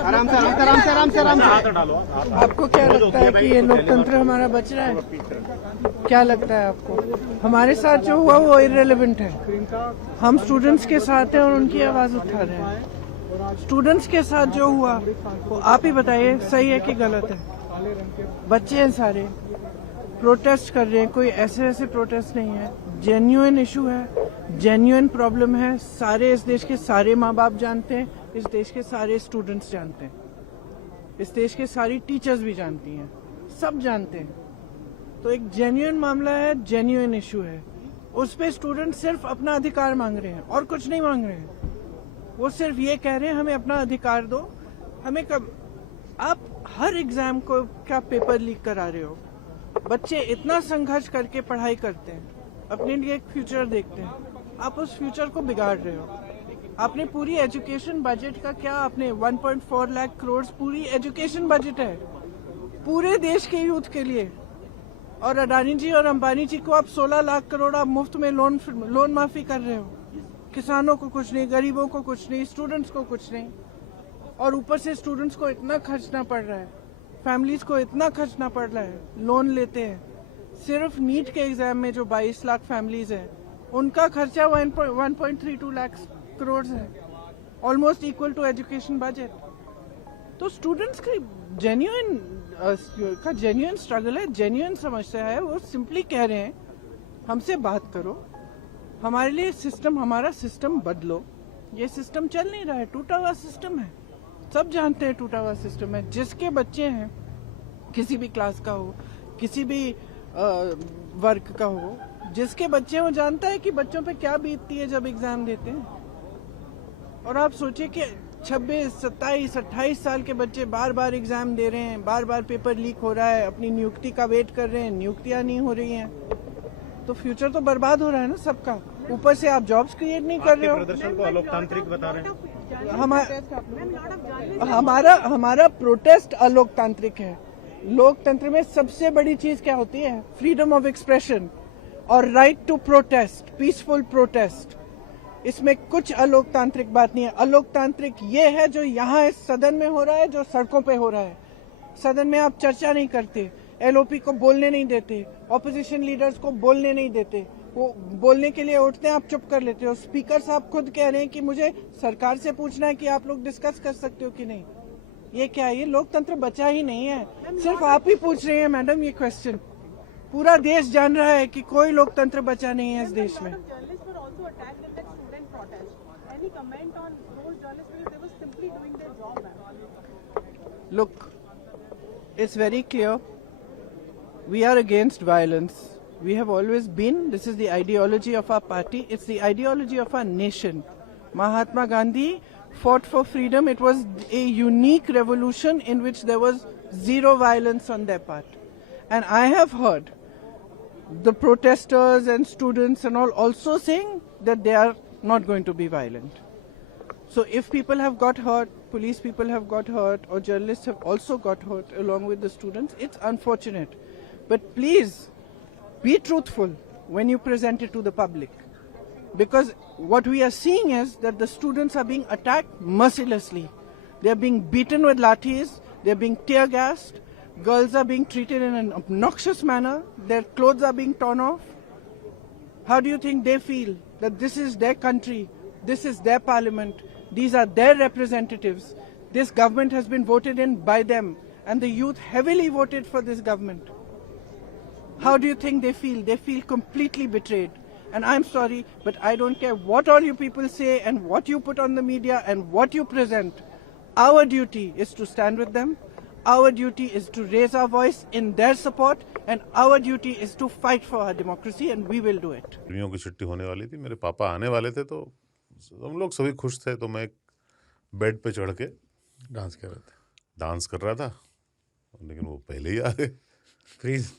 आराम से आराम से आराम से आराम से आराम से। आपको क्या लगता है कि ये लोकतंत्र हमारा बच रहा है? क्या लगता है आपको? हमारे साथ जो हुआ वो इररिलेवेंट है। हम स्टूडेंट्स के साथ हैं और उनकी आवाज उठा रहे हैं। स्टूडेंट्स के साथ जो हुआ वो आप ही बताइए, सही है कि गलत है? बच्चे हैं सारे, प्रोटेस्ट कर रहे हैं, कोई ऐसे ऐसे प्रोटेस्ट नहीं है, जेन्युइन इशू है, जेन्युइन प्रॉब्लम है। सारे इस देश के सारे माँ बाप जानते हैं, इस देश के सारे स्टूडेंट्स जानते हैं, इस देश के सारी टीचर्स भी जानती हैं, सब जानते हैं। तो एक जेन्युइन मामला है, जेन्युइन इशू है। उस पे स्टूडेंट सिर्फ अपना अधिकार मांग रहे हैं और कुछ नहीं मांग रहे हैं। वो सिर्फ ये कह रहे हैं हमें अपना अधिकार दो। हमें कब आप हर एग्जाम को क्या पेपर लीक करा रहे हो? बच्चे इतना संघर्ष करके पढ़ाई करते हैं, अपने लिए एक फ्यूचर देखते हैं, आप उस फ्यूचर को बिगाड़ रहे हो। आपने पूरी एजुकेशन बजट का क्या, आपने 1.4 लाख करोड़ पूरी एजुकेशन बजट है पूरे देश के यूथ के लिए, और अडानी जी और अंबानी जी को आप 16 लाख करोड़ आप मुफ्त में लोन माफी कर रहे हो। किसानों को कुछ नहीं, गरीबों को कुछ नहीं, स्टूडेंट्स को कुछ नहीं, और ऊपर से स्टूडेंट्स को इतना खर्चना पड़ रहा है, फैमिलीज को इतना खर्चना पड़ रहा है, लोन लेते हैं। सिर्फ नीट के एग्जाम में जो 22 लाख फैमिलीज हैं उनका खर्चा 1.32 लाख करोड़ है, almost equal to education budget. तो स्टूडेंट्स की जेन्युइन स्ट्रगल है, जेन्युइन समस्या है। वो सिंपली कह रहे हैं हमसे बात करो, हमारे लिए सिस्टम, हमारा सिस्टम बदलो। ये सिस्टम चल नहीं रहा है, टूटा हुआ सिस्टम है, सब जानते हैं टूटा हुआ सिस्टम है। जिसके बच्चे हैं, किसी भी क्लास का हो, किसी भी वर्ग का हो, जिसके बच्चे हैं वो जानता है कि बच्चों पे क्या बीतती है जब एग्जाम देते हैं। और आप सोचिए कि 26, 27, 28 साल के बच्चे बार बार एग्जाम दे रहे हैं, बार बार पेपर लीक हो रहा है, अपनी नियुक्ति का वेट कर रहे हैं, नियुक्तियां नहीं हो रही हैं, तो फ्यूचर तो बर्बाद हो रहा है ना सबका। ऊपर से आप जॉब्स क्रिएट नहीं कर रहे हो। प्रदर्शन को अलोकतांत्रिक बता रहे हैं। हमारा प्रोटेस्ट अलोकतांत्रिक है। लोकतंत्र में सबसे बड़ी चीज क्या होती है? फ्रीडम ऑफ एक्सप्रेशन और right to protest, peaceful protest. इसमें कुछ अलोकतांत्रिक बात नहीं है। अलोकतांत्रिक ये है जो यहाँ इस सदन में हो रहा है, जो सड़कों पे हो रहा है। सदन में आप चर्चा नहीं करते, एलओपी को बोलने नहीं देते, ऑपोजिशन लीडर्स को बोलने नहीं देते, वो बोलने के लिए उठते हैं, आप चुप कर लेते हो। स्पीकर साहब खुद कह रहे हैं कि मुझे सरकार से पूछना है कि आप लोग डिस्कस कर सकते हो कि नहीं। ये क्या है? ये लोकतंत्र बचा ही नहीं है, सिर्फ आप ही पूछ रहे हैं मैडम ये क्वेश्चन। पूरा देश जान रहा है कि कोई लोकतंत्र बचा नहीं है इस देश में। Look, it's very clear. We are against violence. We have always been. This is the ideology of our party. It's the ideology of our nation. Mahatma Gandhi fought for freedom. It was a unique revolution in which there was zero violence on their part. And I have heard the protesters and students and all also saying that they are not going to be violent. So if people have got hurt, police people have got hurt, or journalists have also got hurt along with the students, it's unfortunate. But please be truthful when you present it to the public. Because what we are seeing is that the students are being attacked mercilessly. They are being beaten with lathis, they are being tear gassed, girls are being treated in an obnoxious manner, their clothes are being torn off. How do you think they feel that this is their country, this is their parliament, these are their representatives, this government has been voted in by them, and the youth heavily voted for this government? How do you think they feel? They feel completely betrayed. And I'm sorry, but I don't care what all you people say and what you put on the media and what you present. Our duty is to stand with them. Our duty is to raise our voice in their support, and our duty is to fight for our democracy, and we will do it. गर्मियों की छुट्टी होने वाली थी, मेरे पापा आने वाले थे, तो हम लोग सभी खुश थे। तो मैं बेड पे चढ़ के डांस कर रहे थे, डांस कर रहा था, लेकिन वो पहले ही आ गए। फ्रीज।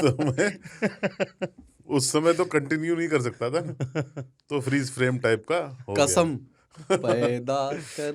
तो मैं उस समय तो कंटिन्यू नहीं कर सकता था ना, तो फ्रीज फ्रेम टाइप का हो गया। कसम पैदा कर